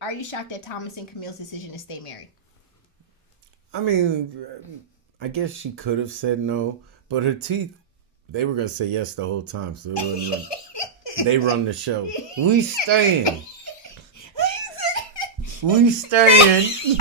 Are you shocked at Thomas and Camille's decision to stay married? I mean, I guess she could have said no, but her teeth, they were going to say yes the whole time. So it wasn't like they run the show. We staying. We staying.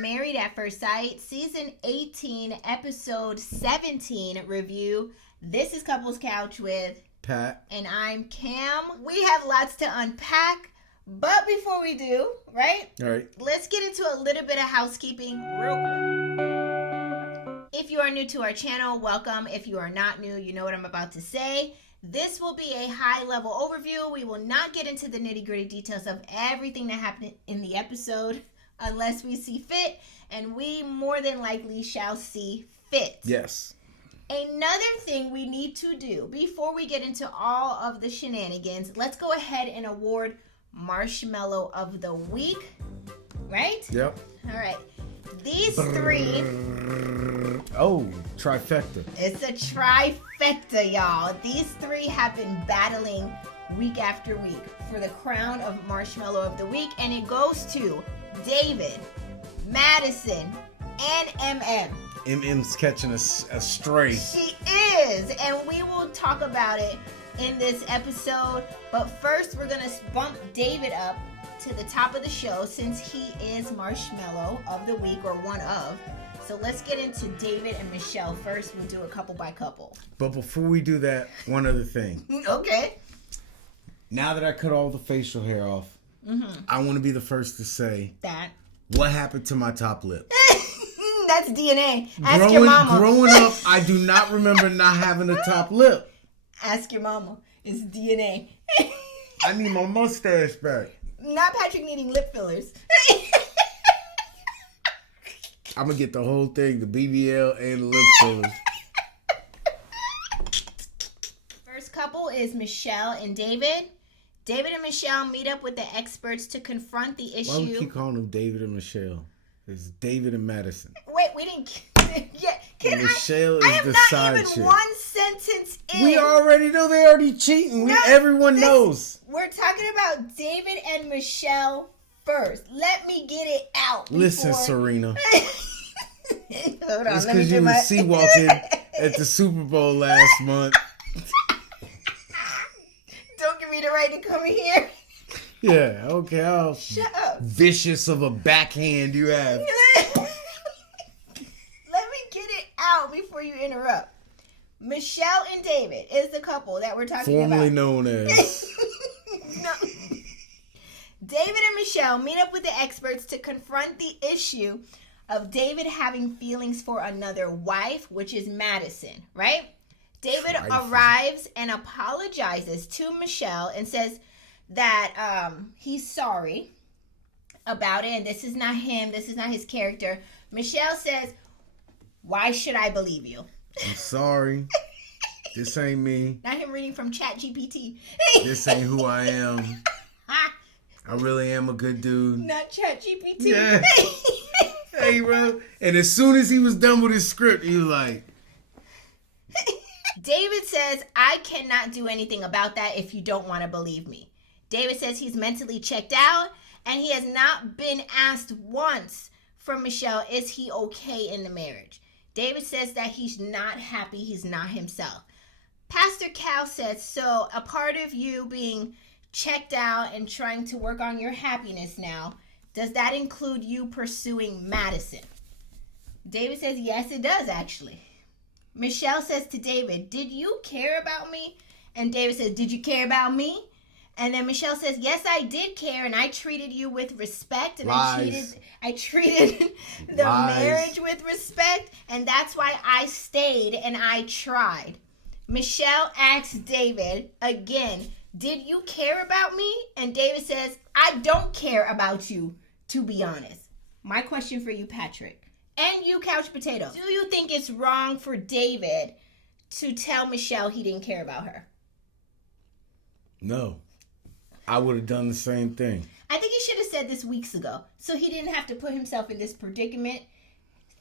Married at First Sight, Season 18, Episode 17 review. This is Couples Couch with Pat. And I'm Cam. We have lots to unpack, but before we do, right? All right. Let's get into a little bit of housekeeping real quick. If you are new to our channel, welcome. If you are not new, you know what I'm about to say. This will be a high-level overview. We will not get into the nitty-gritty details of everything that happened in the episode, unless we see fit, and we more than likely shall see fit. Yes. Another thing we need to do before we get into all of the shenanigans, let's go ahead and award Marshmallow of the Week, right? Yep. All right. These three. Oh, trifecta. It's a trifecta, y'all. These three have been battling week after week for the crown of Marshmallow of the Week, and it goes to David, Madison, and MM. MM's catching a stray. She is, and we will talk about it in this episode. But first, we're going to bump David up to the top of the show since he is Marshmallow of the Week, or one of. So let's get into David and Michelle first. We'll do it couple by couple. But before we do that, one other thing. Okay. Now that I cut all the facial hair off, I want to be the first to say that. What happened to my top lip? That's DNA. Ask your mama. Growing up, I do not remember not having a top lip. Ask your mama. It's DNA. I need my mustache back. Not Patrick needing lip fillers. I'm going to get the whole thing, the BBL and the lip fillers. First couple is Michelle and David. David and Michelle meet up with the experts to confront the issue. Why do we keep calling them David and Michelle? It's David and Madison. Wait, we didn't. Yeah, Michelle is I am the not side even chick. One sentence in. We already know they already cheating. Everyone knows. We're talking about David and Michelle first. Let me get it out. Listen, Serena. Hold on. It's because you were sea walking at the Super Bowl last month. Don't give me the right to come in here. Yeah, okay. How shut up. Vicious of a backhand you have. Let me get it out before you interrupt. Michelle and David is the couple that we're talking about. Formerly known as. No. David and Michelle meet up with the experts to confront the issue of David having feelings for another wife, which is Madison, right? David arrives and apologizes to Michelle and says that he's sorry about it, and this is not him, this is not his character. Michelle says, why should I believe you? I'm sorry. This ain't me. Not him reading from ChatGPT. This ain't who I am. I really am a good dude. Not ChatGPT. Yeah. Hey, bro. And as soon as he was done with his script, he was like... David says, I cannot do anything about that if you don't want to believe me. David says he's mentally checked out, and he has not been asked once from Michelle, is he okay in the marriage? David says that he's not happy, he's not himself. Pastor Cal says, so a part of you being checked out and trying to work on your happiness now, does that include you pursuing Madison? David says, yes, it does, actually. Michelle says to David, did you care about me? And David says, did you care about me? And then Michelle says, yes, I did care, and I treated you with respect, and I treated the marriage with respect, and that's why I stayed and I tried. Michelle asks David again, did you care about me? And David says, I don't care about you, to be honest. My question for you, Patrick, and you, Couch Potato, do you think it's wrong for David to tell Michelle he didn't care about her? No. I would have done the same thing. I think he should have said this weeks ago, so he didn't have to put himself in this predicament,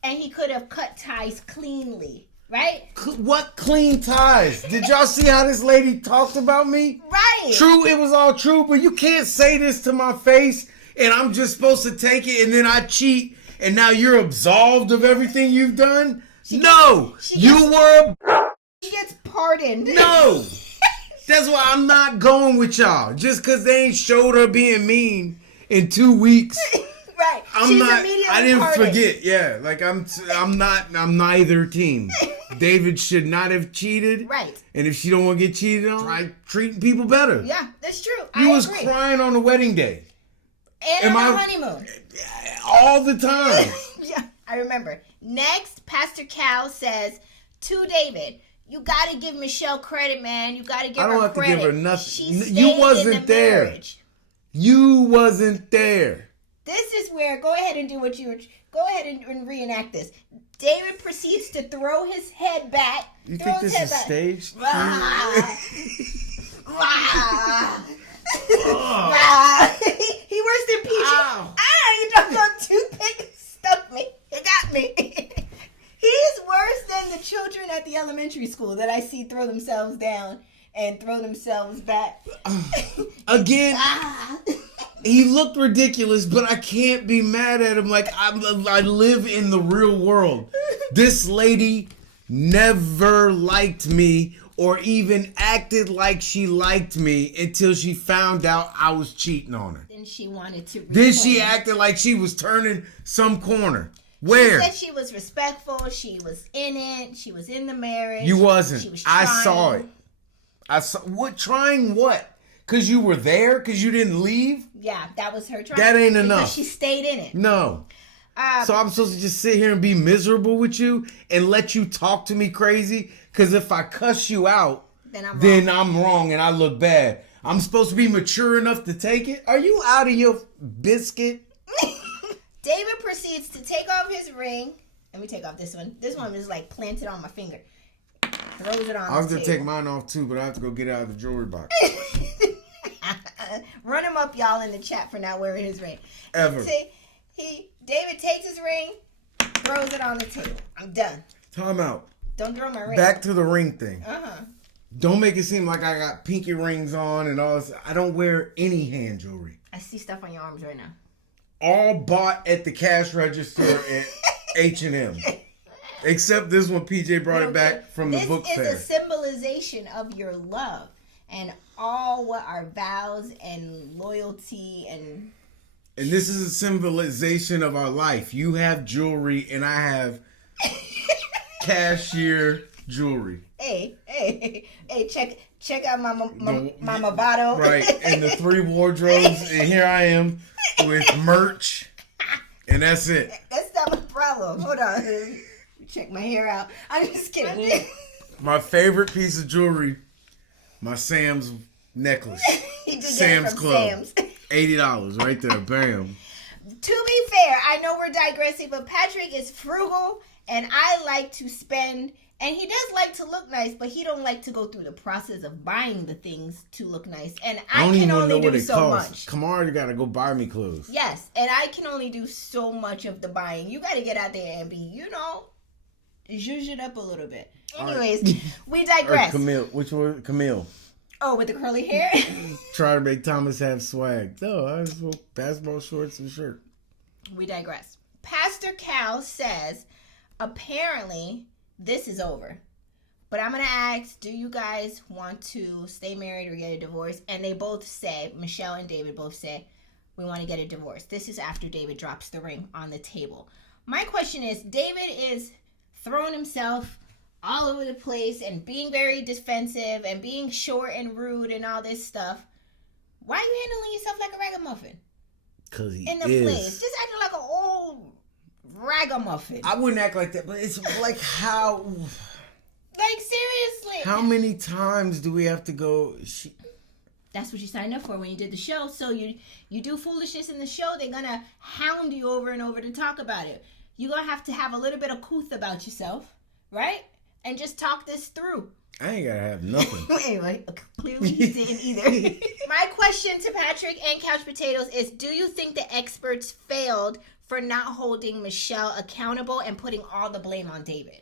and he could have cut ties cleanly, right? What clean ties? Did y'all see how this lady talked about me? Right. True, it was all true, but you can't say this to my face, and I'm just supposed to take it, and then I cheat, and now you're absolved of everything you've done? She gets pardoned. No. That's why I'm not going with y'all. Just because they ain't showed her being mean in 2 weeks. Right. I didn't forget. Yeah. Like I'm neither team. David should not have cheated. Right. And if she don't want to get cheated on, try treating people better. Yeah, that's true. You was crying on the wedding day. And on the honeymoon. All the time. Yeah, I remember. Next, Pastor Cal says to David, you gotta give Michelle credit, man. You gotta give her credit. I don't have to give her nothing. You wasn't there. Marriage. You wasn't there. This is where, go ahead and reenact this. David proceeds to throw his head back. You think this is staged? He worse than Peachy. You dropped a toothpick, stuck me. It got me. He's worse than the children at the elementary school that I see throw themselves down and throw themselves back. Again, he looked ridiculous, but I can't be mad at him. Like, I live in the real world. This lady never liked me or even acted like she liked me until she found out I was cheating on her. Then she wanted to reclaim. Then she acted like she was turning some corner. Where? She said she was respectful. She was in it. She was in the marriage. You wasn't. She was trying. I saw it. What? Trying what? Because you were there? Because you didn't leave? Yeah, that was her trying. That ain't enough. Because she stayed in it. No. So I'm supposed to just sit here and be miserable with you and let you talk to me crazy? Because if I cuss you out, then I'm wrong and I look bad. I'm supposed to be mature enough to take it? Are you out of your biscuit? David proceeds to take off his ring. Let me take off this one. This one is like planted on my finger. Throws it on I was going to take mine off too, but I have to go get it out of the jewelry box. Run him up, y'all, in the chat for not wearing his ring. Ever. David takes his ring, throws it on the table. I'm done. Time out. Don't throw my ring. Back to the ring thing. Uh-huh. Don't make it seem like I got pinky rings on and all this. I don't wear any hand jewelry. I see stuff on your arms right now. All bought at the cash register at H&M. Except this one, PJ brought it back from the book fair. This is a symbolization of your love and all what our vows and loyalty and this is a symbolization of our life. You have jewelry and I have cashier jewelry. Hey, check out my Movado. Right, and the 3 wardrobes, and here I am with merch, and that's it. That's not my problem. Hold on. Check my hair out. I'm just kidding. My favorite piece of jewelry, my Sam's necklace. Sam's Club. Sam's. $80 right there. Bam. To be fair, I know we're digressing, but Patrick is frugal, and I like to spend. And he does like to look nice, but he don't like to go through the process of buying the things to look nice. And I can only do so much. Kamara, you gotta go buy me clothes. Yes, and I can only do so much of the buying. You gotta get out there and be, zhuzh it up a little bit. Anyways, right. We digress. Camille, which one? Camille. Oh, with the curly hair? Try to make Thomas have swag. No, I just want basketball shorts and shirt. We digress. Pastor Cal says, apparently, this is over. But I'm going to ask, do you guys want to stay married or get a divorce? And they both say, Michelle and David both say, we want to get a divorce. This is after David drops the ring on the table. My question is, David is throwing himself all over the place and being very defensive and being short and rude and all this stuff. Why are you handling yourself like a ragamuffin? Because he in the place. Just acting like an old ragamuffin. I wouldn't act like that, but it's like how... Like, seriously. How many times do we have to go... That's what you signed up for when you did the show. So you do foolishness in the show, they're going to hound you over and over to talk about it. You're going to have a little bit of couth about yourself, right? And just talk this through. I ain't gotta have nothing. Anyway, clearly he didn't either. My question to Patrick and Couch Potatoes is, do you think the experts failed for not holding Michelle accountable and putting all the blame on David?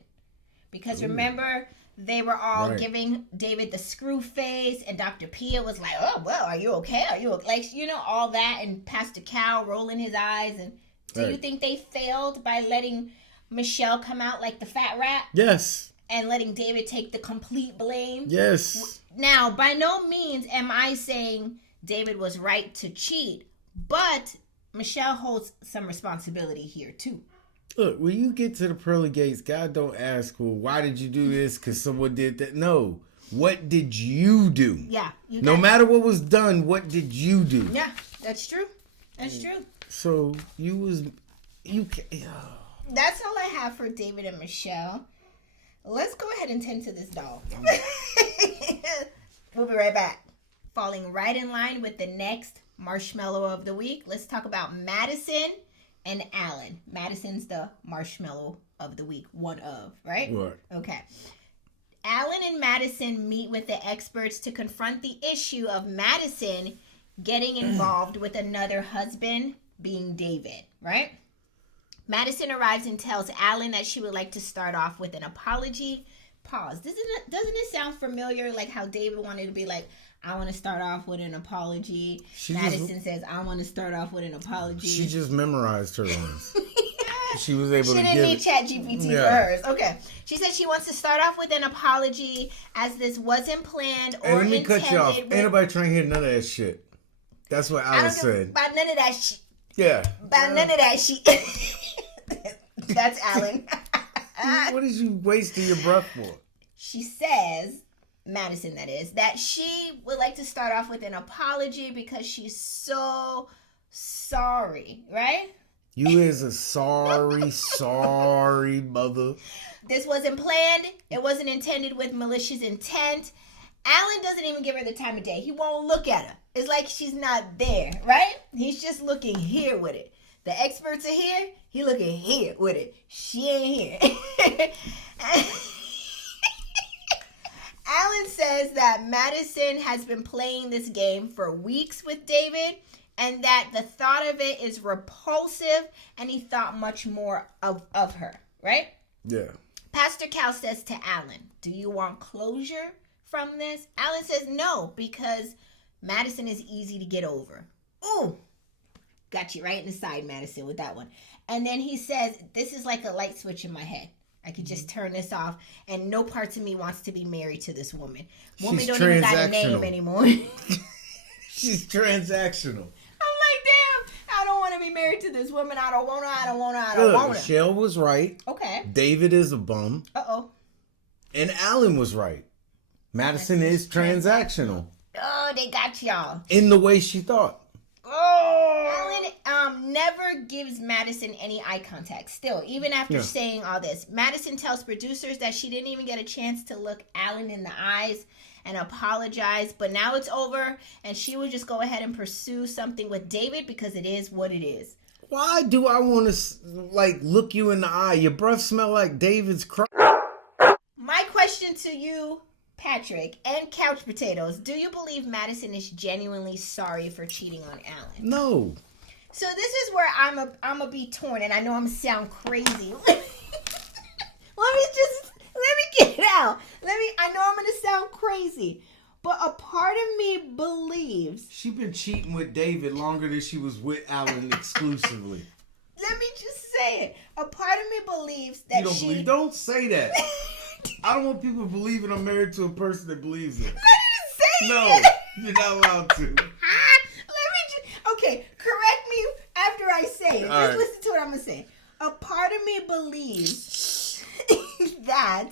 Because remember, they were all giving David the screw face, and Dr. Pia was like, oh, well, are you okay? Are you okay? Like, you know, all that, and Pastor Cal rolling his eyes. And do you think they failed by letting Michelle come out like the fat rat? Yes. And letting David take the complete blame? Yes. Now, by no means am I saying David was right to cheat, but Michelle holds some responsibility here too. Look, when you get to the pearly gates, God don't ask, well, why did you do this? Because someone did that. No. What did you do? Yeah. No matter what was done, what did you do? Yeah, that's true. That's true. So you That's all I have for David and Michelle. Let's go ahead and tend to this dog. We'll be right back. Falling right in line with the next marshmallow of the week, let's talk about Madison and Alan. Madison's the marshmallow of the week, one of, right? Right. Okay. Alan and Madison meet with the experts to confront the issue of Madison getting involved with another husband, being David, right? Madison arrives and tells Alan that she would like to start off with an apology. Pause. Doesn't it sound familiar? Like how David wanted to be like, I want to start off with an apology. Madison says, I want to start off with an apology. She just memorized her ones. She was able to give it. She didn't need ChatGPT for hers. Okay. She said she wants to start off with an apology as this wasn't planned or intended. Let me cut you off. Ain't nobody trying to hear none of that shit. That's what Alan said. About none of that shit. Yeah. About none of that shit. That's Alan. What is you wasting your breath for? She says, Madison that is, that she would like to start off with an apology because she's so sorry, right? You is a sorry mother. This wasn't planned. It wasn't intended with malicious intent. Alan doesn't even give her the time of day. He won't look at her. It's like she's not there, right? He's just looking here with it. The experts are here. He looking here with it. She ain't here. Alan says that Madison has been playing this game for weeks with David and that the thought of it is repulsive and he thought much more of her, right? Yeah. Pastor Cal says to Alan, do you want closure from this? Alan says no, because Madison is easy to get over. Ooh, got you right in the side, Madison, with that one. And then he says, this is like a light switch in my head. I could just turn this off, and no parts of me wants to be married to this woman. Woman don't even got a name anymore. She's transactional. I'm like, damn, I don't want to be married to this woman. I don't want her. Look, Michelle was right. Okay. David is a bum. Uh-oh. And Alan was right. Madison is transactional. Oh, they got y'all. In the way she thought. Oh. Alan never gives Madison any eye contact. Still, even after saying all this, Madison tells producers that she didn't even get a chance to look Alan in the eyes and apologize. But now it's over, and she will just go ahead and pursue something with David because it is what it is. Why do I want to look you in the eye? Your breath smell like David's crotch. My question to you, Patrick, and Couch Potatoes, do you believe Madison is genuinely sorry for cheating on Alan? No. So this is where I'm a be torn, and I know I'm gonna sound crazy. Let me get it out. I know I'm gonna sound crazy, but a part of me believes she been cheating with David longer than she was with Alan exclusively. Let me just say it. A part of me believes that Don't say that. I don't want people believing I'm married to a person that believes it. Let me say no, it. No, you're not allowed to. Okay, correct me after I say it. All Just listen to what I'm going to say. A part of me believes that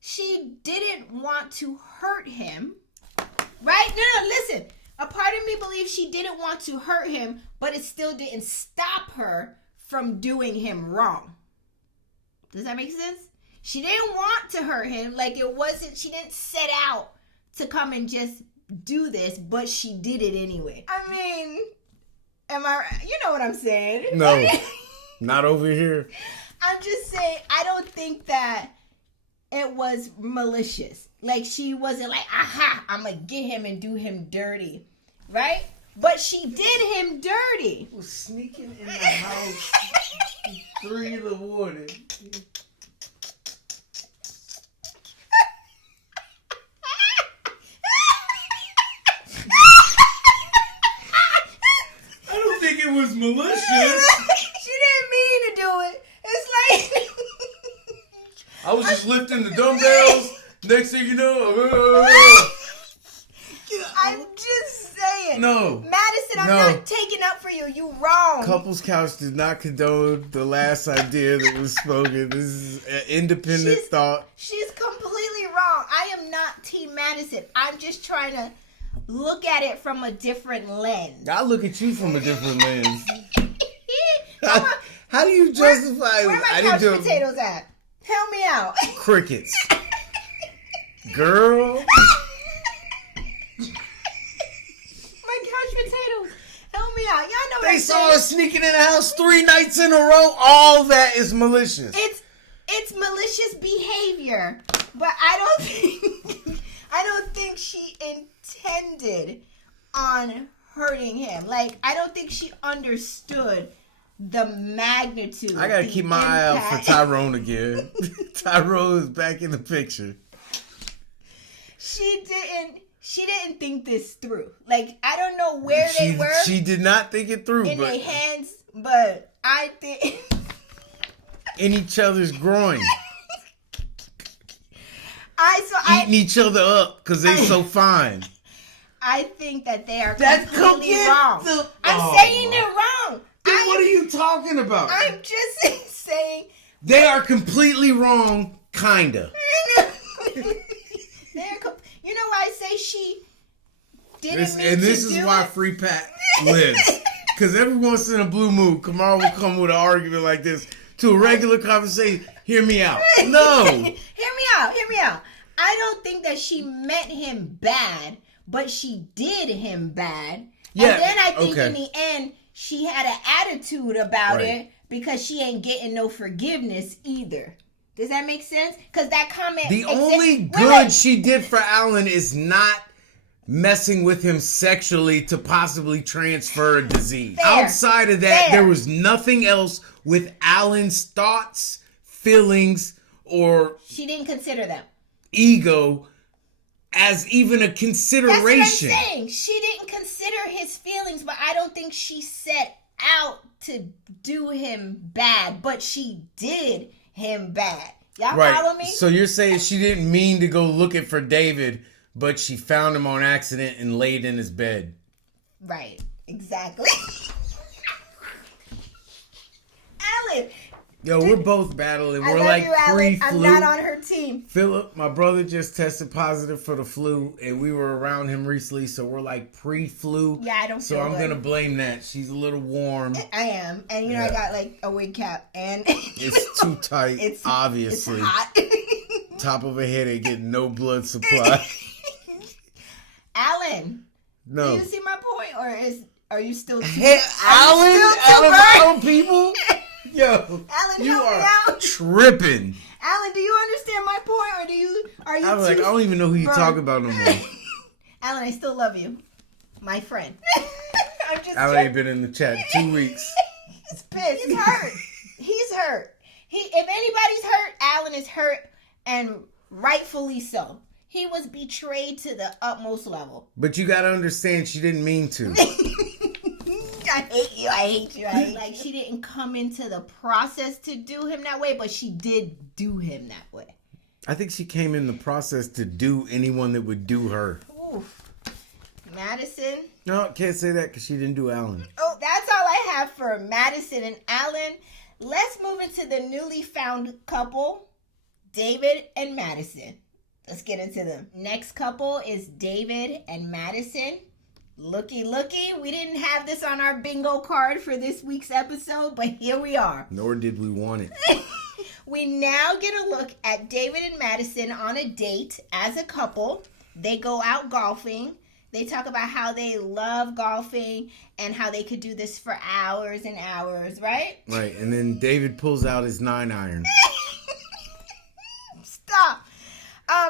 she didn't want to hurt him. Right? No, listen. A part of me believes she didn't want to hurt him, but it still didn't stop her from doing him wrong. Does that make sense? She didn't want to hurt him. She didn't set out to come and just do this, but she did it anyway. I mean, you know what I'm saying? No, not over here. I'm just saying, I don't think that it was malicious. Like, she wasn't like, aha, I'm going to get him and do him dirty. Right? But she did him dirty. Was sneaking in the house 3 in the morning. I don't think it was malicious. She didn't mean to do it. It's like... I was just lifting the dumbbells. Next thing you know... I'm just saying. No. Madison, I'm not taking up for you. You wrong. Couples Couch did not condone the last idea that was spoken. This is an independent thought. She's completely wrong. I am not Team Madison. I'm just trying to look at it from a different lens. I look at you from a different lens. How do you justify where my couch potatoes at? Help me out. Crickets. Girl. Potatoes. Help me out. Y'all know what They I'm saw us sneaking in the house 3 nights in a row. All that is malicious. It's malicious behavior. But I don't think she intended on hurting him. Like, I don't think she understood the magnitude. I gotta keep my eye out for Tyrone again. Tyrone is back in the picture. She didn't think this through. Like, I don't know where they were. She did not think it through. In their hands, but I think... in each other's groin. Eating each other up because they so fine. I think that they are completely wrong. I'm saying they're wrong. What are you talking about? I'm just saying... They are completely wrong, kinda. You know why I say she didn't mean and this to is do why it? Free Pat lives. Because every once in a blue moon, Kamar will come with an argument like this to a regular conversation. Hear me out. No. Hear me out. I don't think that she meant him bad, but she did him bad. Yeah, and then I think in the end, she had an attitude about it because she ain't getting no forgiveness either. Does that make sense? Because that comment... The only good she did for Alan is not messing with him sexually to possibly transfer a disease. Outside of that, there was nothing else with Alan's thoughts, feelings, or... She didn't consider them. Ego as even a consideration. That's what I'm saying. She didn't consider his feelings, but I don't think she set out to do him bad, but she did him bad. Y'all follow me? So you're saying she didn't mean to go looking for David, but she found him on accident and laid in his bed. Right. Exactly. Alan. Yo, we're both battling. We're like pre-flu. I'm not on her team. Philip, my brother, just tested positive for the flu, and we were around him recently, so we're like pre-flu. Yeah, I don't feel I'm good. going to blame that. She's a little warm. I am. And, you know, I got like a wig cap, and... It's too tight, obviously. It's hot. Top of her head ain't getting no blood supply. Alan. No. Do you see my point, or are you still too... Alan? Out of our own people? Yo, Alan, you help me are out. tripping. Alan, do you understand my point, or are you I was like, I don't even know who you're talking about no more. Alan, I still love you, my friend. I'm just Alan ain't been in the chat 2 weeks. He's pissed. He's hurt. He's hurt. If anybody's hurt, Alan is hurt, and rightfully so. He was betrayed to the utmost level. But you gotta understand, she didn't mean to. I hate you. Like, she didn't come into the process to do him that way, but she did do him that way. I think she came in the process to do anyone that would do her. Oof. Madison. No, can't say that because she didn't do Alan. Oh, that's all I have for Madison and Alan. Let's move into the newly found couple, David and Madison. Let's get into them. Next couple is David and Madison. Looky. We didn't have this on our bingo card for this week's episode, but here we are. Nor did we want it. We now get a look at David and Madison on a date as a couple. They go out golfing. They talk about how they love golfing and how they could do this for hours and hours, right? Right, and then David pulls out his 9-iron. Stop.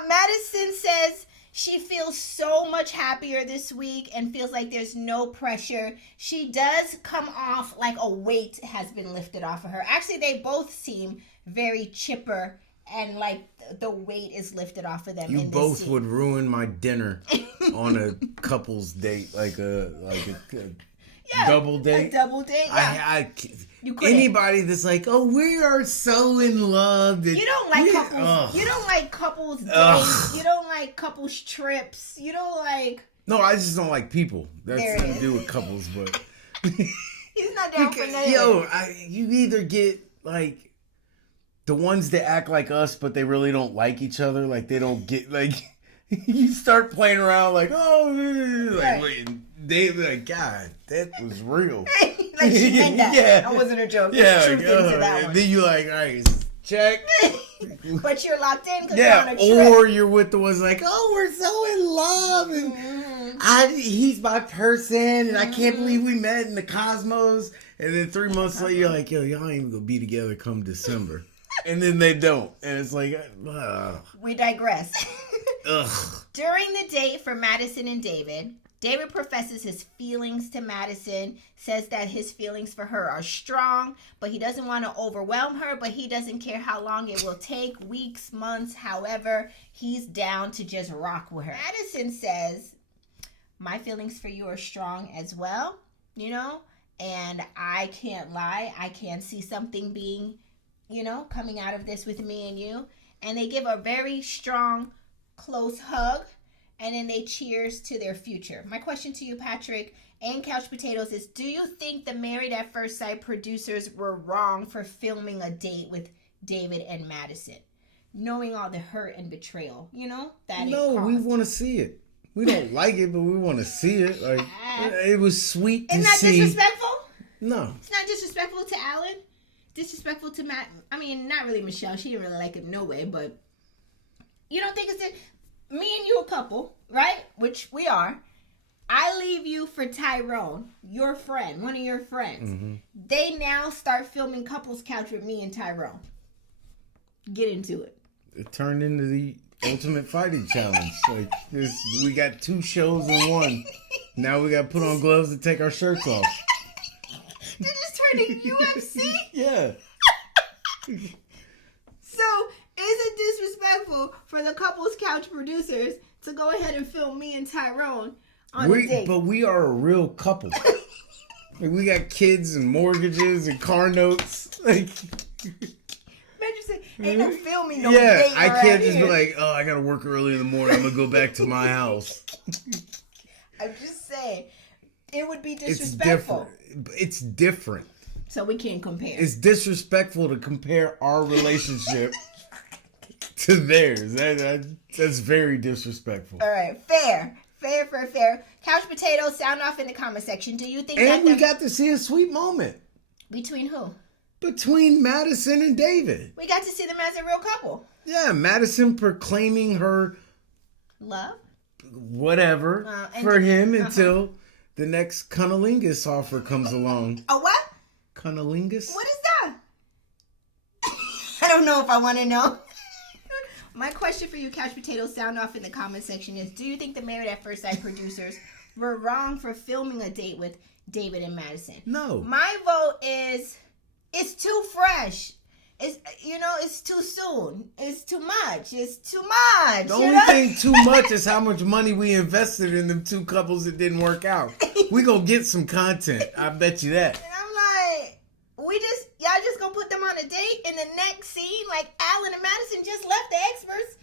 Madison says she feels so much happier this week and feels like there's no pressure. She does come off like a weight has been lifted off of her. Actually, they both seem very chipper and like the weight is lifted off of them. You in both this scene. would ruin my dinner on a couple's date, like a double date. A double date. Yeah. You couldn't. Anybody that's like, oh, we are so in love. You don't like couples. Ugh. You don't like couples dates. Ugh. You don't like couples trips. You don't like. No, I just don't like people. That's There it nothing to is. do with couples, but He's not down for nothing. you either get like the ones that act like us, but they really don't like each other. Like they don't get like you start playing around like like Right. wait, they like God, that was real. Like she meant that. Yeah. That wasn't a joke. Yeah, There's truth into that and one. then you like, all right, check. But you're locked in because Yeah, you're on a trip. or you're with the ones like, oh, we're so in love, and he's my person, and I can't believe we met in the cosmos. And then 3 months later, you're like, yo, y'all ain't even gonna be together come December. And then they don't, and it's like, We digress. ugh. During the date for Madison and David, David professes his feelings to Madison, says that his feelings for her are strong, but he doesn't want to overwhelm her, but he doesn't care how long it will take, weeks, months, however, he's down to just rock with her. Madison says, my feelings for you are strong as well, and I can't lie, I can see something being, coming out of this with me and you, and they give a very strong, close hug. And then they cheers to their future. My question to you, Patrick, and Couch Potatoes is, do you think the Married at First Sight producers were wrong for filming a date with David and Madison? Knowing all the hurt and betrayal, that it No, we caused. want to see it. We don't like it, but we want to see it. Like it was sweet to Isn't that see. disrespectful? No, It's not disrespectful to Alan. Disrespectful to Matt. I mean, not really Michelle. She didn't really like him no way, but you don't think it's me and you a couple, right? Which we are. I leave you for Tyrone, your friend, one of your friends. Mm-hmm. They now start filming Couples Couch with me and Tyrone. Get into it. it turned into the Ultimate Fighting Challenge. Like we got 2 shows in one. Now we got to put on gloves to take our shirts off. They just turned to UFC? Yeah. So, is it disrespectful for the Couples Couch producers to go ahead and film me and Tyrone on a date? But we are a real couple. Like, we got kids and mortgages and car notes. Like, Imagine saying, ain't no filming no yeah, date I around can't just here. be like, oh, I got to work early in the morning. I'm going to go back to my house. I'm just saying, it would be It's disrespectful. different. It's different. So we can't compare. It's disrespectful to compare our relationship to theirs. That's very disrespectful. All right, fair. Couch Potatoes, sound off in the comment section. Do you think And that we got to see a sweet moment between who? between Madison and David. We got to see them as a real couple. Yeah, Madison proclaiming her Love. whatever And for him until the next cunnilingus offer comes along. A what? Cunnilingus? What is that? I don't know if I want to know. My question for you, Couch Potatoes, sound off in the comment section is, do you think the Married at First Sight producers were wrong for filming a date with David and Madison? No. My vote is, it's too fresh. It's too soon. It's too much. It's too much. The only thing too much is how much money we invested in them 2 couples that didn't work out. We gonna get some content. I bet you that. And I'm like, y'all just gonna put them on a date in the next scene? Like Alan and Madison just left the experts.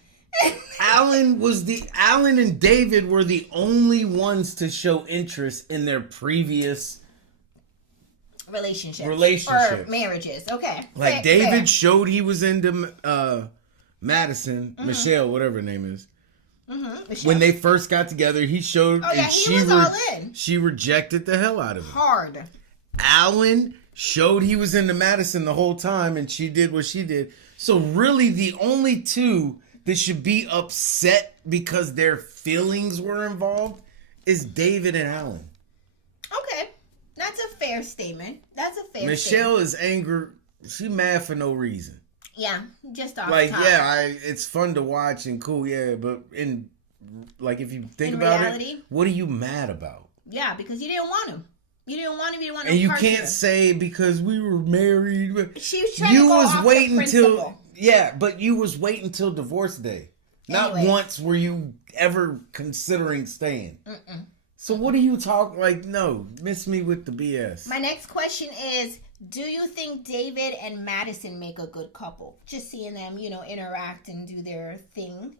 Alan and David were the only ones to show interest in their previous relationships or marriages. Okay. Like David showed he was into Madison, Michelle, whatever her name is. Michelle. When they first got together, he showed he was all in. She rejected the hell out of him. Hard. Alan showed he was into Madison the whole time, and she did what she did. So really, the only 2 that should be upset because their feelings were involved is David and Alan. Okay. That's a fair statement. Michelle is angry. She mad for no reason. Yeah, just off Like, top. it's fun to watch and cool, but if you think In about reality, it, what are you mad about? Yeah, because you didn't want him. You didn't want him. You didn't want And no you part can't here. say because we were married. She was trying to go off the principle. But you was waiting till divorce day. Not Anyways. once were you ever considering staying. So what are you talking? Like, no, miss me with the BS. My next question is, do you think David and Madison make a good couple? Just seeing them, interact and do their thing,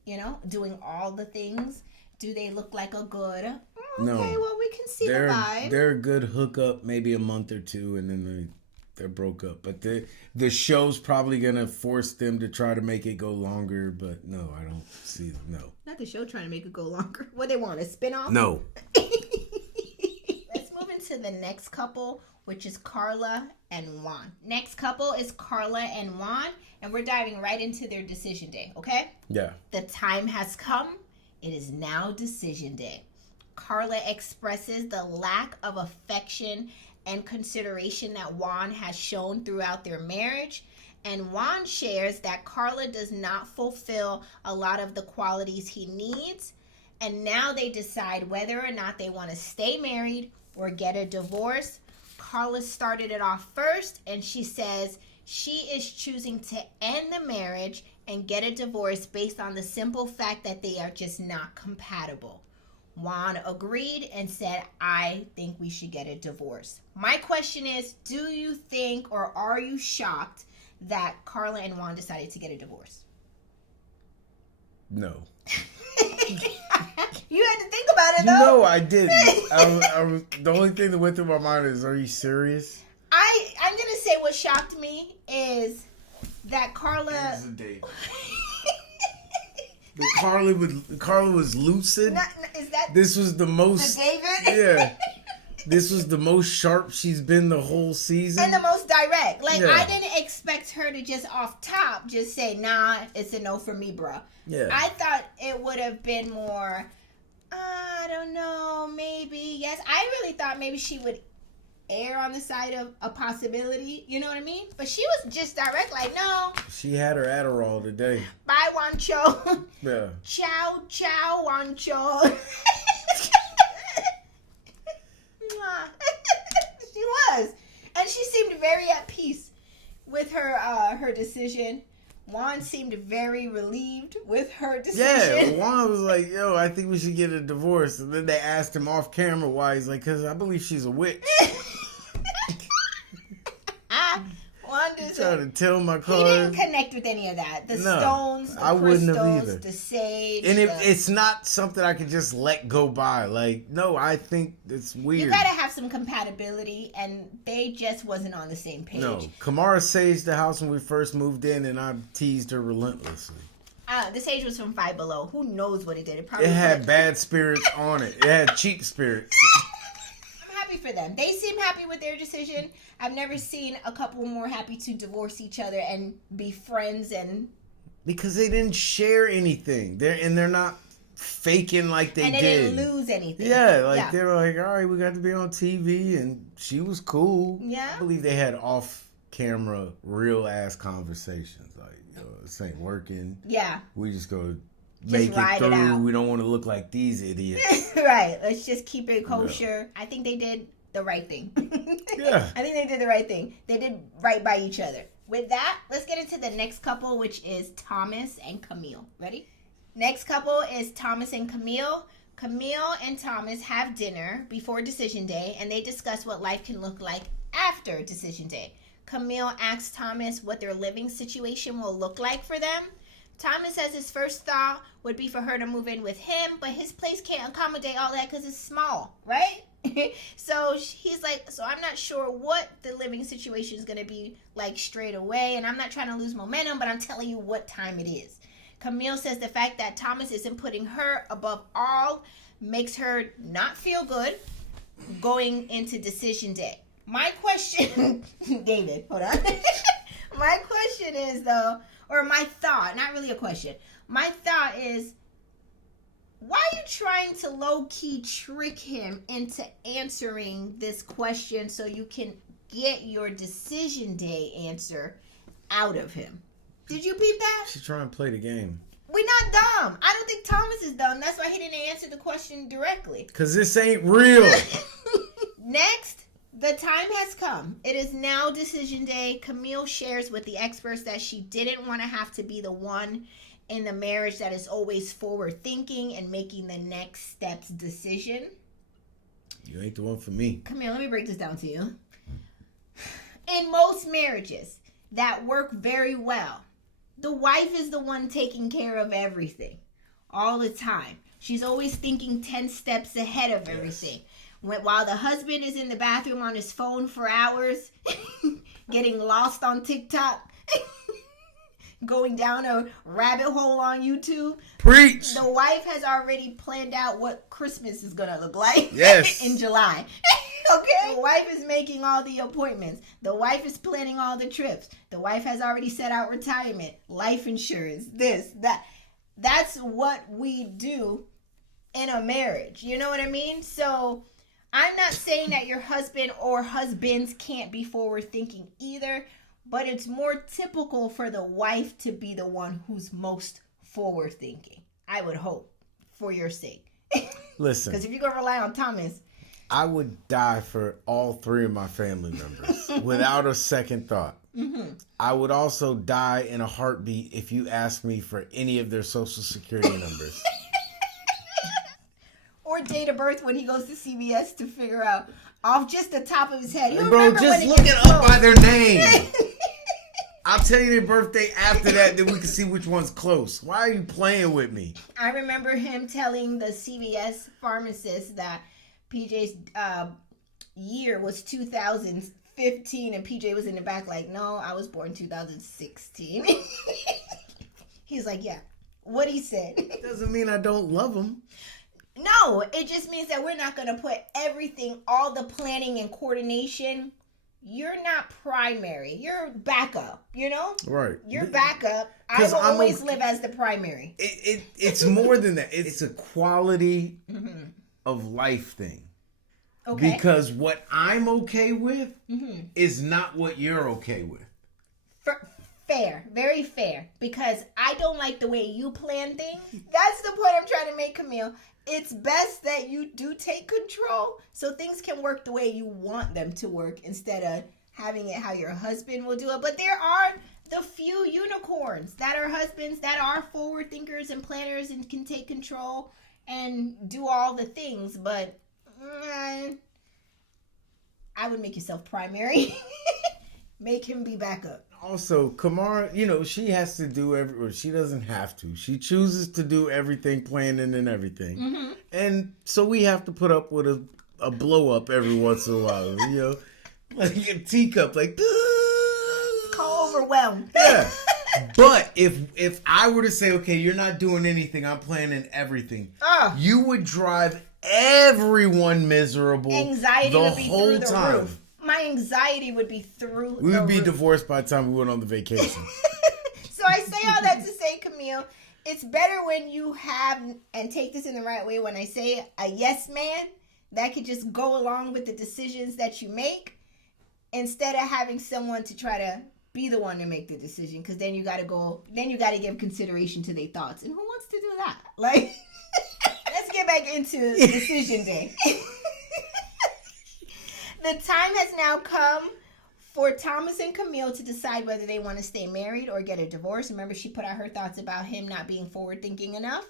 doing all the things. Do they look like a good... No. Okay, well, we can see the vibe. They're a good hookup, maybe a month or two, and then they're broke up. But the show's probably going to force them to try to make it go longer. But no, I don't see them. No. Not the show trying to make it go longer. What they want, a spinoff? No. Let's move into the next couple, which is Carla and Juan. Next couple is Carla and Juan, and we're diving right into their decision day, okay? Yeah. The time has come. It is now decision day. Carla expresses the lack of affection and consideration that Juan has shown throughout their marriage. And Juan shares that Carla does not fulfill a lot of the qualities he needs. And now they decide whether or not they want to stay married or get a divorce. Carla started it off first, and she says she is choosing to end the marriage and get a divorce based on the simple fact that they are just not compatible. Juan agreed and said, I think we should get a divorce. My question is, do you think or are you shocked that Carla and Juan decided to get a divorce? No. You had to think about it, though. No, I didn't. The only thing that went through my mind is, are you serious? I'm going to say what shocked me is that Carla... It was a date. Carla was lucid. Is that this was the most... the David? Yeah. This was the most sharp she's been the whole season. And the most direct. Like, Yeah. I didn't expect her to just off top just say, nah, it's a no for me, bruh. Yeah. I thought it would have been more, I don't know, maybe, yes. I really thought maybe she would err on the side of a possibility. You know what I mean? But she was just direct, like, no. She had her Adderall today. Bye, Wancho. Yeah. Ciao, ciao, Wancho. She was. And she seemed very at peace with her decision. Juan seemed very relieved with her decision. Yeah, Juan was like, yo, I think we should get a divorce. And then they asked him off camera why. He's like, because I believe she's a witch. Juan Trying to tell my he card. didn't connect with any of that. The stones, the I wouldn't have crystals, either. the sage. And it's not something I could just let go by. Like, no, I think it's weird. You gotta have some compatibility, and they just wasn't on the same page. No, Kamara saged the house when we first moved in, and I teased her relentlessly. The sage was from Five Below. Who knows what it did? It had bad spirits on it. It had cheap spirits. I'm happy for them. They seem happy with their decision. I've never seen a couple more happy to divorce each other and be friends and... Because they didn't share anything. They're not faking like they did. And they didn't lose anything. Yeah, they were like, all right, we got to be on TV, and she was cool. Yeah. I believe they had off-camera, real-ass conversations. Like, yo, this ain't working. Yeah. We just go make it through. We don't want to look like these idiots. Right. Let's just keep it kosher. No. I think they did the right thing. Yeah. I think they did the right thing. They did right by each other. With that, let's get into the next couple, which is Thomas and Camille. Ready? Next couple is Thomas and Camille. Camille and Thomas have dinner before decision day, and they discuss what life can look like after decision day. Camille asks Thomas what their living situation will look like for them. Thomas says his first thought would be for her to move in with him, but his place can't accommodate all that because it's small, right? So he's like, so I'm not sure what the living situation is going to be like straight away, and I'm not trying to lose momentum, but I'm telling you what time it is. Camille says the fact that Thomas isn't putting her above all makes her not feel good going into decision day. My question, David, hold on. My question is, though, or my thought, not really a question. My thought is, why are you trying to low-key trick him into answering this question so you can get your decision day answer out of him? Did you peep that? She's trying to play the game. We're not dumb. I don't think Thomas is dumb. That's why he didn't answer the question directly. Because this ain't real. Next, the time has come. It is now decision day. Camille shares with the experts that she didn't want to have to be the one in the marriage that is always forward thinking and making the next steps decision. You ain't the one for me. Camille, let me break this down to you. In most marriages that work very well, the wife is the one taking care of everything all the time. She's always thinking 10 steps ahead of everything. While the husband is in the bathroom on his phone for hours, getting lost on TikTok, going down a rabbit hole on YouTube. Preach! The wife has already planned out what Christmas is going to look like in July. Okay? The wife is making all the appointments. The wife is planning all the trips. The wife has already set out retirement, life insurance, this, that. That's what we do in a marriage. You know what I mean? So I'm not saying that your husband or husbands can't be forward thinking either, but it's more typical for the wife to be the one who's most forward thinking. I would hope, for your sake. Listen. Because if you're going to rely on Thomas, I would die for all three of my family members without a second thought. Mm-hmm. I would also die in a heartbeat if you asked me for any of their social security numbers. Or date of birth when he goes to CVS to figure out off just the top of his head. Hey, bro, just look it up by their name. I'll tell you their birthday after that, then we can see which one's close. Why are you playing with me? I remember him telling the CVS pharmacist that PJ's year was 2015, and PJ was in the back like, no, I was born 2016. He's like, yeah, what he said. Doesn't mean I don't love him. No, it just means that we're not going to put everything, all the planning and coordination. You're not primary. You're backup, you know? Right. You're backup. I will always live as the primary. It's more than that. It's a quality of life thing. Okay. Because what I'm okay with is not what you're okay with. Fair. Very fair. Because I don't like the way you plan things. That's the point I'm trying to make, Camille. It's best that you do take control so things can work the way you want them to work instead of having it how your husband will do it. But there are the few unicorns that are husbands that are forward thinkers and planners and can take control and do all the things. But I would make yourself primary. Make him be backup. Also, Kamara, she has to do she doesn't have to. She chooses to do everything, planning and everything. Mm-hmm. And so we have to put up with a blow up every once in a while, like a teacup, like, call overwhelmed. Yeah. But if I were to say, okay, you're not doing anything, I'm planning everything, you would drive everyone miserable. Anxiety the would be whole through the time. Roof. My anxiety would be through We would be roof. divorced by the time we went on the vacation. So I say all that to say, Camille, it's better when you have, and take this in the right way, when I say a yes man that could just go along with the decisions that you make instead of having someone to try to be the one to make the decision, because then you got to give consideration to their thoughts. And who wants to do that? Like, let's get back into decision day. The time has now come for Thomas and Camille to decide whether they want to stay married or get a divorce. Remember, she put out her thoughts about him not being forward thinking enough.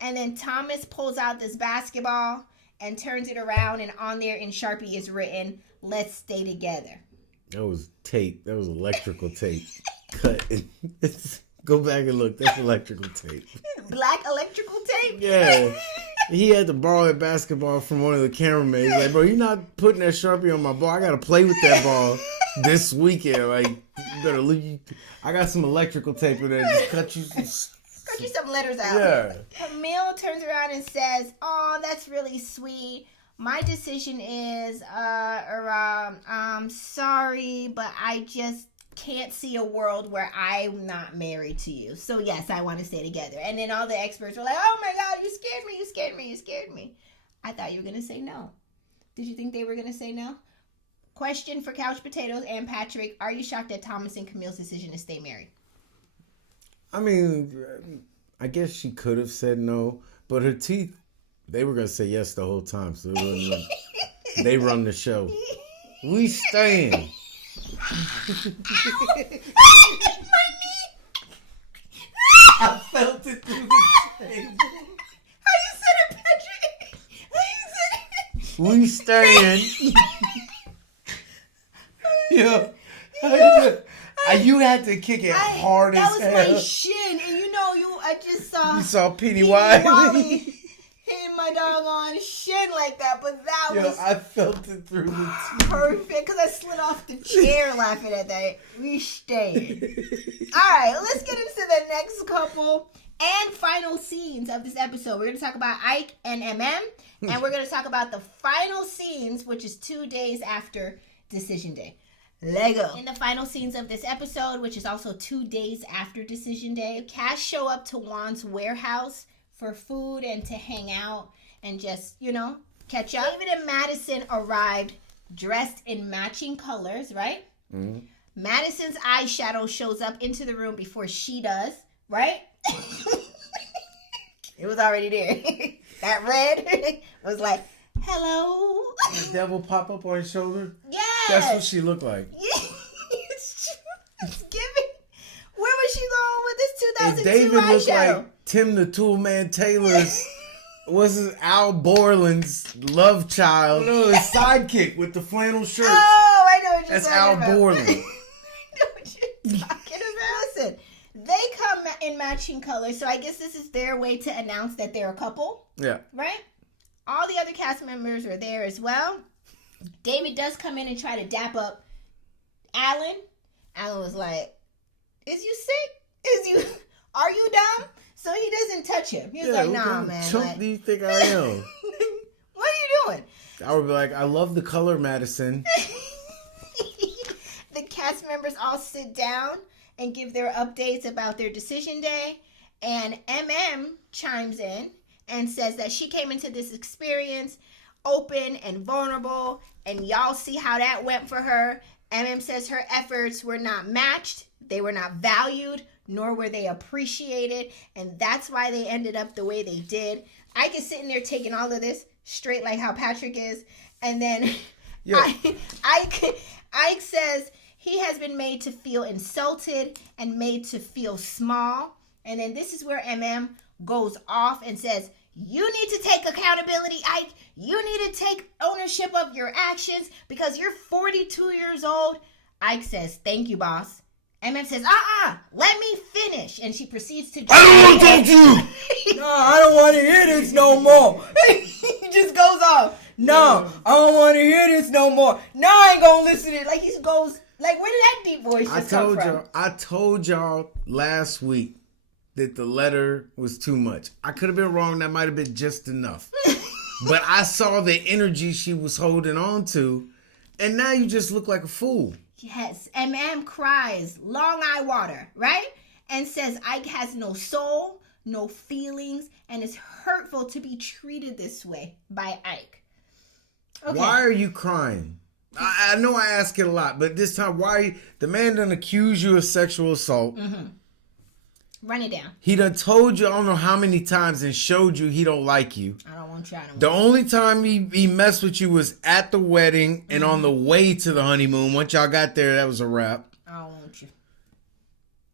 And then Thomas pulls out this basketball and turns it around, and on there in Sharpie is written, "Let's stay together." That was tape. That was electrical tape. Cut. Go back and look. That's electrical tape. Black electrical tape? Yeah. He had to borrow that basketball from one of the cameramen. He's like, bro, you're not putting that Sharpie on my ball. I got to play with that ball this weekend. Like, you better leave. I got some electrical tape in there. Just cut you some letters out. Yeah. Camille turns around and says, "Oh, that's really sweet. My decision is, I'm sorry, but I just can't see a world where I'm not married to you. So yes, I want to stay together." And then all the experts were like, "Oh my God, you scared me, you scared me, you scared me." I thought you were going to say no. Did you think they were going to say no? Question for Couch Potatoes and Patrick. Are you shocked at Thomas and Camille's decision to stay married? I mean, I guess she could have said no, but her teeth, they were going to say yes the whole time. So they run the show. We stand. I felt it through the table. How you said it, Patrick? How you said it? We stand. Yeah. You had to kick it hard as hell. That was my shin, and I just saw. You saw Pennywise hitting my doggone shin like that, but that was. I felt it through the teeth. Perfect, because I slid off the chair laughing at that. We stayed. All right, let's get into the next couple and final scenes of this episode. We're going to talk about Ike and MM, and we're going to talk about the final scenes, which is 2 days after Decision Day. Lego. In the final scenes of this episode, which is also 2 days after Decision Day, Cass show up to Juan's warehouse for food and to hang out and just, catch up. David and Madison arrived dressed in matching colors, right? Mm-hmm. Madison's eyeshadow shows up into the room before she does, right? It was already there. That red was like, hello. The devil pop up on his shoulder? Yes. That's what she looked like. Yeah, it's true. It's giving. Where was she going with this 2002 and David looked eyeshadow? like Tim the Toolman Taylor's, was it Al Borland's love child? No, his sidekick with the flannel shirt. Oh, I know what you're That's talking Al about. Borland. I know what you're talking about. Listen, they come in matching colors, so I guess this is their way to announce that they're a couple. Yeah. Right? All the other cast members are there as well. David does come in and try to dap up Alan. Alan was like, is you sick? Are you dumb? So he doesn't touch him. He was like, nah, man. Chump do you think I am? What are you doing? I would be like, I love the color, Madison. The cast members all sit down and give their updates about their decision day. And MM chimes in and says that she came into this experience open and vulnerable, and y'all see how that went for her. MM says her efforts were not matched, they were not valued, nor were they appreciated, and that's why they ended up the way they did. Ike is sitting there taking all of this straight like how Patrick is, and then Ike says he has been made to feel insulted and made to feel small, and then this is where MM goes off and says, you need to take accountability, Ike. You need to take ownership of your actions because you're 42 years old. Ike says, thank you, boss. MM says, let me finish. And she proceeds to... I don't want to talk to you. No, I don't want to hear this no more. He just goes off. No, I don't want to hear this no more. No, I ain't going to listen to it. Like he goes... Like, where did that deep voice just come from? I told y'all last week that the letter was too much. I could have been wrong. That might have been just enough. But I saw the energy she was holding on to, and now you just look like a fool. Yes, MM cries, long eye water, right? And says Ike has no soul, no feelings, and it's hurtful to be treated this way by Ike. Okay. Why are you crying? I know I ask it a lot, but this time, why? The man done accused you of sexual assault. Mm-hmm. Run it down. He done told you I don't know how many times and showed you he don't like you. I don't want you. The only time he messed with you was at the wedding and on the way to the honeymoon. Once y'all got there, that was a wrap. I don't want you.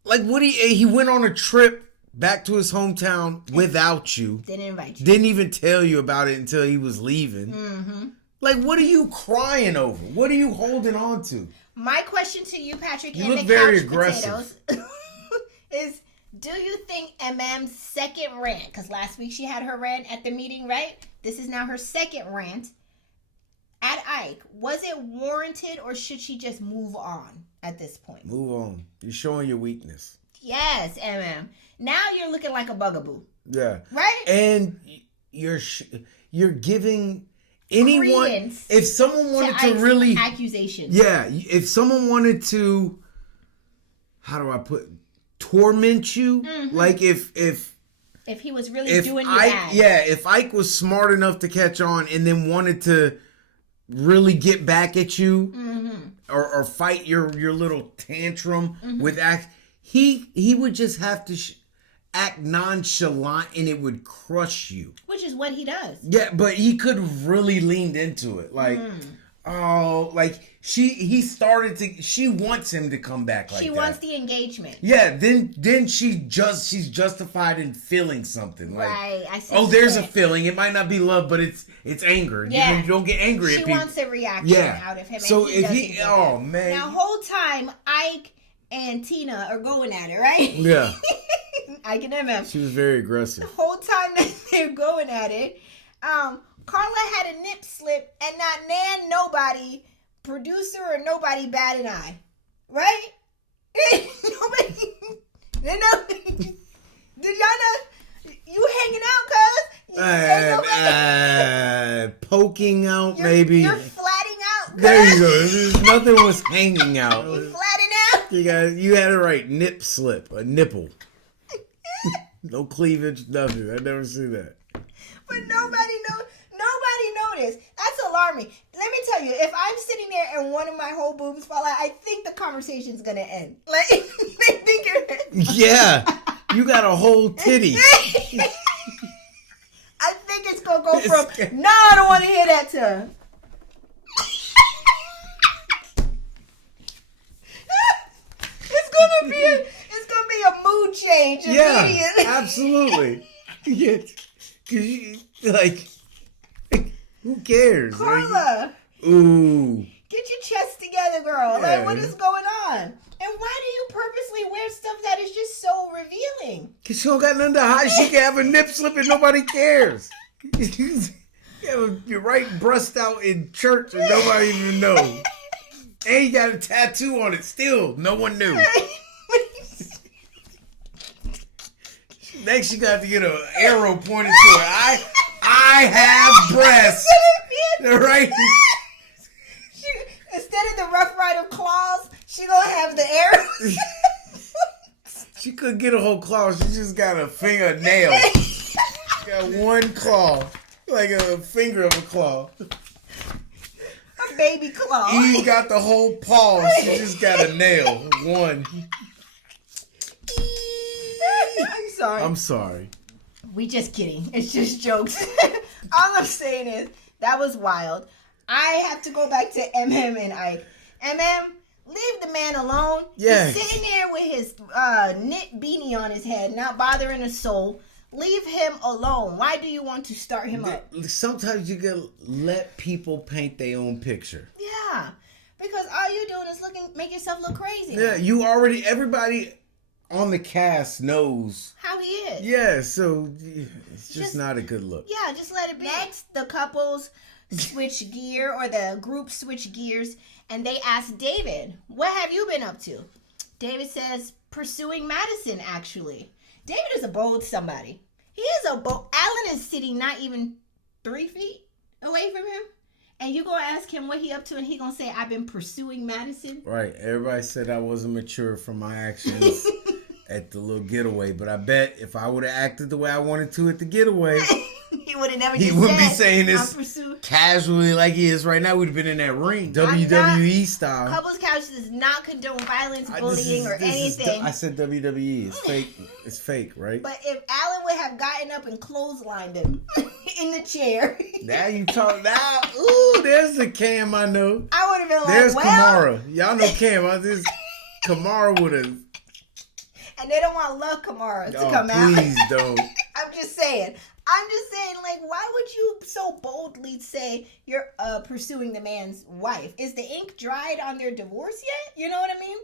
Like, what he went on a trip back to his hometown without you. Didn't invite you. Didn't even tell you about it until he was leaving. Mm-hmm. Like, what are you crying over? What are you holding on to? My question to you, Patrick, you and look the very couch aggressive. potatoes is... Do you think MM's second rant, because last week she had her rant at the meeting, right? This is now her second rant at Ike. Was it warranted or should she just move on at this point? Move on. You're showing your weakness. Yes, MM. Now you're looking like a bugaboo. Yeah. Right? And you're giving anyone... Credence if someone wanted to Ike's really... accusations. Yeah. If someone wanted to... How do I put... torment you, like if he was really doing you Ike, bad. yeah, if Ike was smart enough to catch on and then wanted to really get back at you or fight your little tantrum with he would just have to act nonchalant and it would crush you. Which is what he does. Yeah, but he could have really leaned into it. Like, she wants him to come back like that. She wants the engagement. Yeah, then she's justified in feeling something. Like, right. I see. Oh, there's a feeling. It might not be love, but it's anger. Yeah. You don't get angry at people. She wants a reaction out of him. So and if he, oh man. Now, whole time Ike and Tina are going at it, right? Yeah. Ike and MF. She was very aggressive. The whole time that they're going at it, Carla had a nip slip, and not nobody, producer or nobody, bat an eye, right? Nobody. Did y'all know? You hanging out, cuz? Poking out, maybe. You're flatting out, cuz. There you go. Nothing was hanging out. You flatting out? You had it right. Nip slip. A nipple. No cleavage, nothing. I never see that. But nobody noticed. That's alarming. Let me tell you, if I'm sitting there and one of my whole boobs fall out, I think the conversation's gonna end. Like, they think you're... Yeah. You got a whole titty. I think it's gonna go from, no, I don't want to hear that, to... It's gonna be a mood change immediately. Yeah, absolutely. Yeah, cause you like, who cares? Carla, ooh, get your chest together, girl. Yeah. Like, what is going on? And why do you purposely wear stuff that is just so revealing? Cause she don't got nothing to hide. She can have a nip slip and nobody cares. You have your right breast out in church and nobody even know. And you got a tattoo on it still. No one knew. Next, you got to get an arrow pointed to her. I have breasts. Right? Instead of the Rough Rider claws, she gonna have the arrows. She couldn't get a whole claw. She just got a fingernail. Got one claw. Like a finger of a claw. A baby claw. Eve got the whole paw. She just got a nail. One. I'm sorry. We just kidding. It's just jokes. All I'm saying is, that was wild. I have to go back to MM and Ike. MM, leave the man alone. Yeah. He's sitting there with his knit beanie on his head, not bothering a soul. Leave him alone. Why do you want to start him up? Sometimes you gotta let people paint their own picture. Yeah. Because all you're doing is make yourself look crazy. Yeah, everybody on the cast knows how he is. Yeah, so it's just not a good look. Yeah, just let it be. Next, the couples switch gear, or the group switch gears, and they ask David, what have you been up to? David says, pursuing Madison, actually. David is a bold somebody. He is a bold... Alan is sitting not even 3 feet away from him. And you gonna ask him what he up to, and he gonna say, I've been pursuing Madison? Right. Everybody said I wasn't mature from my actions at the little getaway. But I bet if I would have acted the way I wanted to at the getaway... He would have never He wouldn't be saying this casually like he is right now. We'd have been in that ring. WWE style. Couples Couch does not condone violence, bullying, or anything. I said WWE. It's fake. It's fake, right? But if Alan would have gotten up and clotheslined him in the chair. Now you talk now. Ooh, there's the Cam I know. I would have been like, there's Kamara. Y'all know Cam. Kamara would have. And they don't want Love Kamara to come out. Please don't. I'm just saying, like, why would you so boldly say you're pursuing the man's wife? Is the ink dried on their divorce yet? You know what I mean?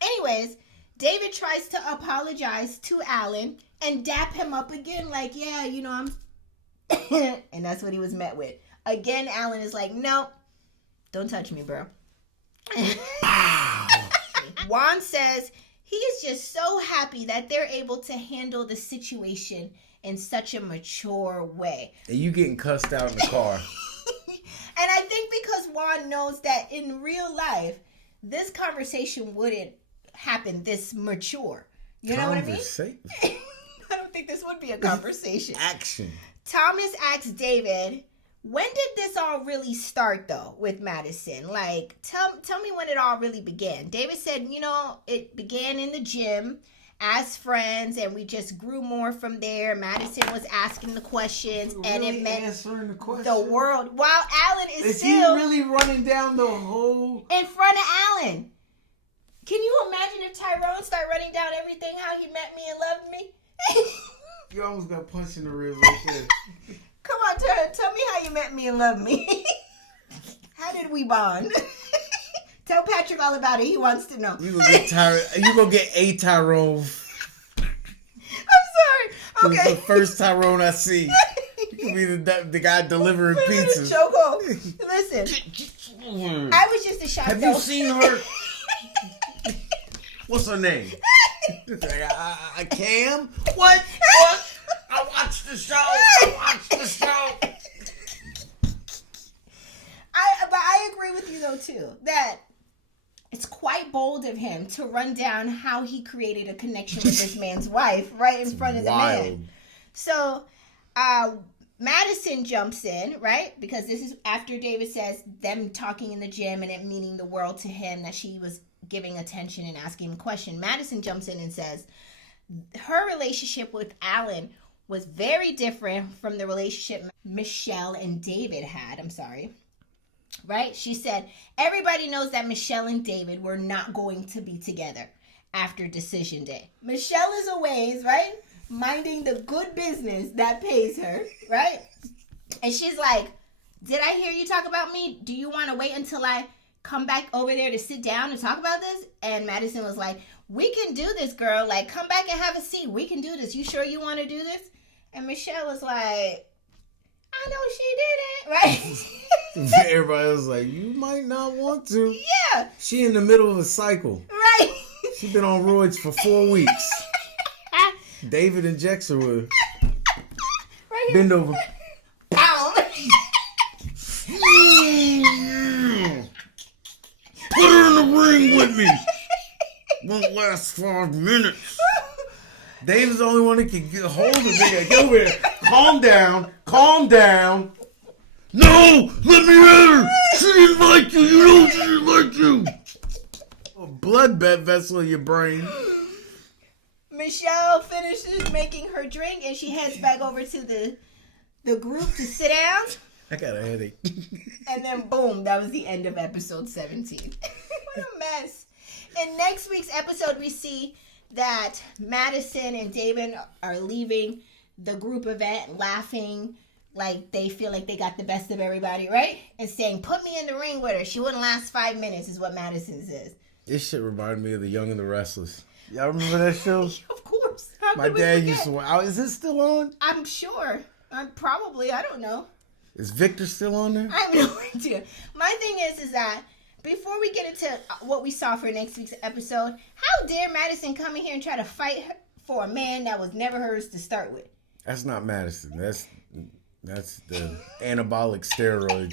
Anyways, David tries to apologize to Alan and dap him up again, like, yeah, you know, I'm... And that's what he was met with. Again, Alan is like, no, don't touch me, bro. Juan says he is just so happy that they're able to handle the situation in such a mature way. And you getting cussed out in the car. And I think because Juan knows that in real life, this conversation wouldn't happen this mature. You know what I mean? I don't think this would be a conversation. Action. Thomas asks David, When did this all really start, though, with Madison? Like, tell me when it all really began. David said, it began in the gym as friends, and we just grew more from there. Madison was asking the questions, and it meant answering the question. The world. While Alan is he still really running down the whole in front of Alan. Can you imagine if Tyrone started running down everything, how he met me and loved me? You almost got punched in the ribs right there. Come on, tell me how you met me and loved me. How did we bond? Tell Patrick all about it. He wants to know. You gonna get a Tyrone. I'm sorry. Okay. It's the first Tyrone I see. You can be the guy delivering pizzas. Choco. Listen. I was just a shock. Have you seen her? What's her name? Cam? What? I watched the show. But I agree with you, though, too, that it's quite bold of him to run down how he created a connection with this man's wife right in front of the man. So, Madison jumps in, right? Because this is after David says them talking in the gym and it meaning the world to him, that she was giving attention and asking a question. Madison jumps in and says her relationship with Alan was very different from the relationship Michelle and David had. I'm sorry. Right? She said, everybody knows that Michelle and David were not going to be together after decision day. Michelle is away, right? Minding the good business that pays her, right? And she's like, did I hear you talk about me? Do you want to wait until I come back over there to sit down and talk about this? And Madison was like, we can do this, girl. Like, come back and have a seat. We can do this. You sure you want to do this? And Michelle was like, I know she didn't, right? Everybody was like, you might not want to. Yeah. She in the middle of a cycle. Right. She been on roids for 4 weeks. David injects her with right here. Bend over. Pow. Put her in the ring with me. Won't last 5 minutes. David's the only one that can get hold of it. Get over here. Calm down. No, let me at her. She didn't like you. You know she didn't like you. A blood vessel in your brain. Michelle finishes making her drink and she heads back over to the group to sit down. I got a headache. And then boom, that was the end of episode 17. What a mess. In next week's episode, we see that Madison and David are leaving the group event laughing like they feel like they got the best of everybody, right? And saying, put me in the ring with her. She wouldn't last 5 minutes is what Madison says. This shit reminded me of The Young and the Restless. Y'all remember that show? Of course. My dad used to watch. Is it still on? I'm sure. Probably. I don't know. Is Victor still on there? I have no idea. My thing is that before we get into what we saw for next week's episode, how dare Madison come in here and try to fight for a man that was never hers to start with? That's not Madison. That's the anabolic steroids.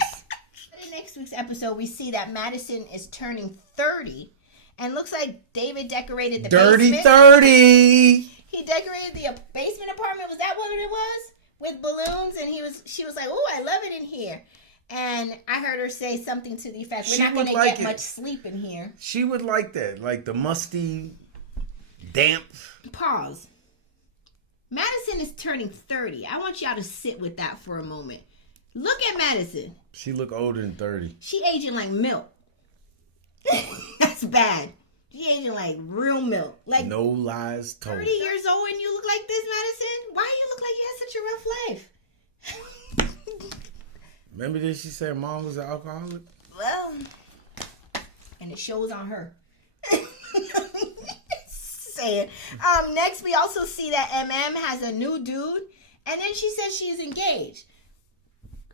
In next week's episode, we see that Madison is turning 30, and looks like David decorated the Dirty basement. 30. He decorated the basement apartment. Was that what it was? With balloons, and she was like, "Oh, I love it in here." And I heard her say something to the effect, "We're not going to get much sleep in here." She would like that, like the musty, damp. Pause. Madison is turning 30. I want y'all to sit with that for a moment. Look at Madison. She look older than 30. She aging like milk. That's bad. She aging like real milk. Like no lies told. 30 years old and you look like this, Madison? Why do you look like you had such a rough life? Remember that she said mom was an alcoholic? Well, and it shows on her. Saying. Next, we also see that MM has a new dude, and then she says she's engaged.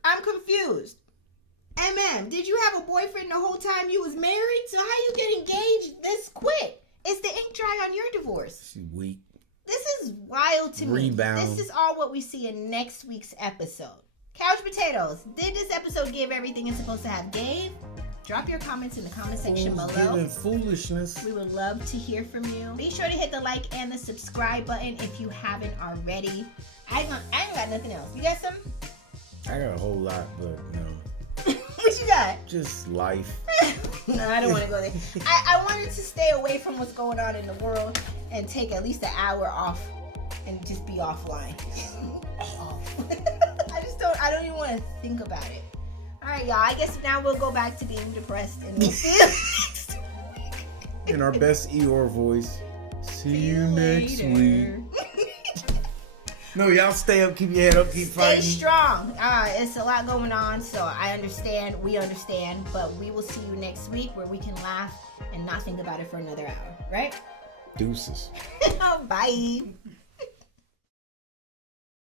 I'm confused. MM, did you have a boyfriend the whole time you was married? So how you get engaged this quick? Is the ink dry on your divorce? She's weak. This is wild to me. Rebound. This is all what we see in next week's episode. Couch Potatoes. Did this episode give everything it's supposed to have? Dave, drop your comments in the comment section below. Giving foolishness. We would love to hear from you. Be sure to hit the like and the subscribe button if you haven't already. I ain't got nothing else. You got some? I got a whole lot, but no. What you got? Just life. No, I don't want to go there. I wanted to stay away from what's going on in the world and take at least an hour off and just be offline. I don't even want to think about it. All right, y'all. I guess now we'll go back to being depressed and we'll see you next week. In our best Eeyore voice. See you next week. No, y'all stay up, keep your head up, keep fighting. Stay strong. It's a lot going on, so I understand. We understand, but we will see you next week where we can laugh and not think about it for another hour, right? Deuces. Bye.